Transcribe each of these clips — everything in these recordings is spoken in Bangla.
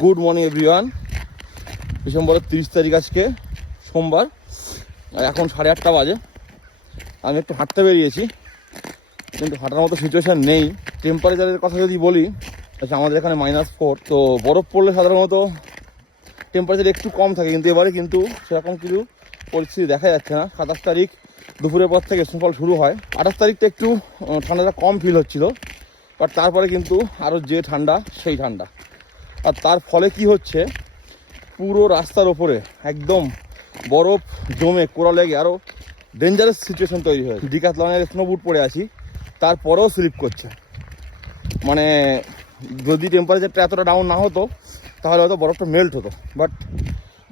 Good morning everyone. ডিসেম্বরের 30 তারিখ আজকে সোমবার, এখন 8:30 বাজে। আমি একটু হাঁটতে বেরিয়েছি, কিন্তু হাঁটার মতো সিচুয়েশান নেই। টেম্পারেচারের কথা যদি বলি, আচ্ছা আমাদের এখানে -4, তো বরফ পড়লে সাধারণত টেম্পারেচার একটু কম থাকে, কিন্তু এবারে কিন্তু সেরকম কিছু পরিস্থিতি দেখা যাচ্ছে না। 27 তারিখ দুপুরের পর থেকে স্নোফল শুরু হয়। 28 তারিখটা একটু ঠান্ডাটা কম ফিল হচ্ছিল, বাট তারপরে কিন্তু আরও যে ঠান্ডা সেই ঠান্ডা। আর তার ফলে কি হচ্ছে, পুরো রাস্তার ওপরে একদম বরফ জমে কোড়া লেগে আরও ডেঞ্জারাস সিচুয়েশন তৈরি হয়েছে। ডিক্যাথলনের স্নো বুট পরে আছি, তারপরেও স্লিপ করছে। মানে যদি টেম্পারেচারটা এতটা ডাউন না হতো তাহলে হয়তো বরফটা মেল্ট হতো, বাট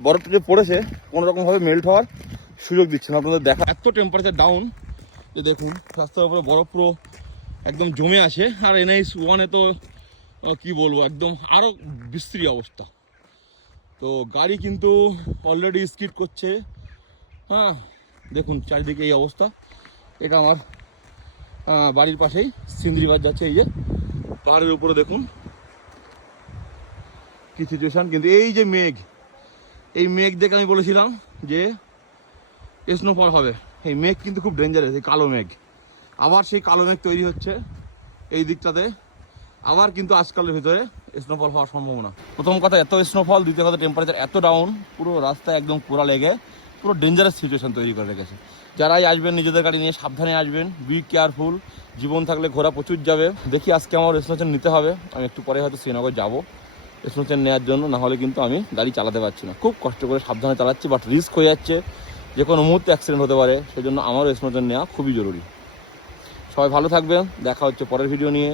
বরফটা যে পড়েছে কোনোরকমভাবে মেল্ট হওয়ার সুযোগ দিচ্ছে না। আপনাদের দেখা এত টেম্পারেচার ডাউন যে দেখুন রাস্তার উপরে বরফ পুরো একদম জমে আছে। আর NH 1-এ তো কী বলবো, একদম আরও বিশ্রী অবস্থা। তো গাড়ি কিন্তু অলরেডি স্কিড করছে। হ্যাঁ দেখুন চারিদিকে এই অবস্থা। এটা আমার বাড়ির পাশেই সিন্দ্রিবাজ যাচ্ছে, এই যে পাহাড়ের উপরে দেখুন কি সিচুয়েশান। কিন্তু এই যে মেঘ, এই মেঘ দেখে আমি বলেছিলাম যে স্নোফল হবে। এই মেঘ কিন্তু খুব ডেঞ্জারাস, এই কালো মেঘ। আবার সেই কালো মেঘ তৈরি হচ্ছে এই দিকটাতে, আবার কিন্তু আজকালের ভিতরে স্নোফল হওয়ার সম্ভাবনা। প্রথম কথা এত স্নোফল, দ্বিতীয় কথা টেম্পারেচার এত ডাউন, পুরো রাস্তায় একদম কোড়া লেগে পুরো ডেঞ্জারাস সিচুয়েশন তৈরি করে রেখেছে। যারাই আসবেন নিজেদের গাড়ি নিয়ে সাবধানে আসবেন, বি কেয়ারফুল। জীবন থাকলে ঘোরা প্রচুর যাবে। দেখি আজকে আমার স্নোচেন নিতে হবে, আমি একটু পরে হয়তো শ্রীনগর যাবো স্নোচেন নেওয়ার জন্য, নাহলে কিন্তু আমি গাড়ি চালাতে পারছি না। খুব কষ্ট করে সাবধানে চালাচ্ছি, বাট রিস্ক হয়ে যাচ্ছে, যে কোনো মুহূর্তে অ্যাক্সিডেন্ট হতে পারে। সেই জন্য আমারও স্নোচেন নেওয়া খুবই জরুরি। সবাই ভালো থাকবেন, দেখা হচ্ছে পরের ভিডিও নিয়ে।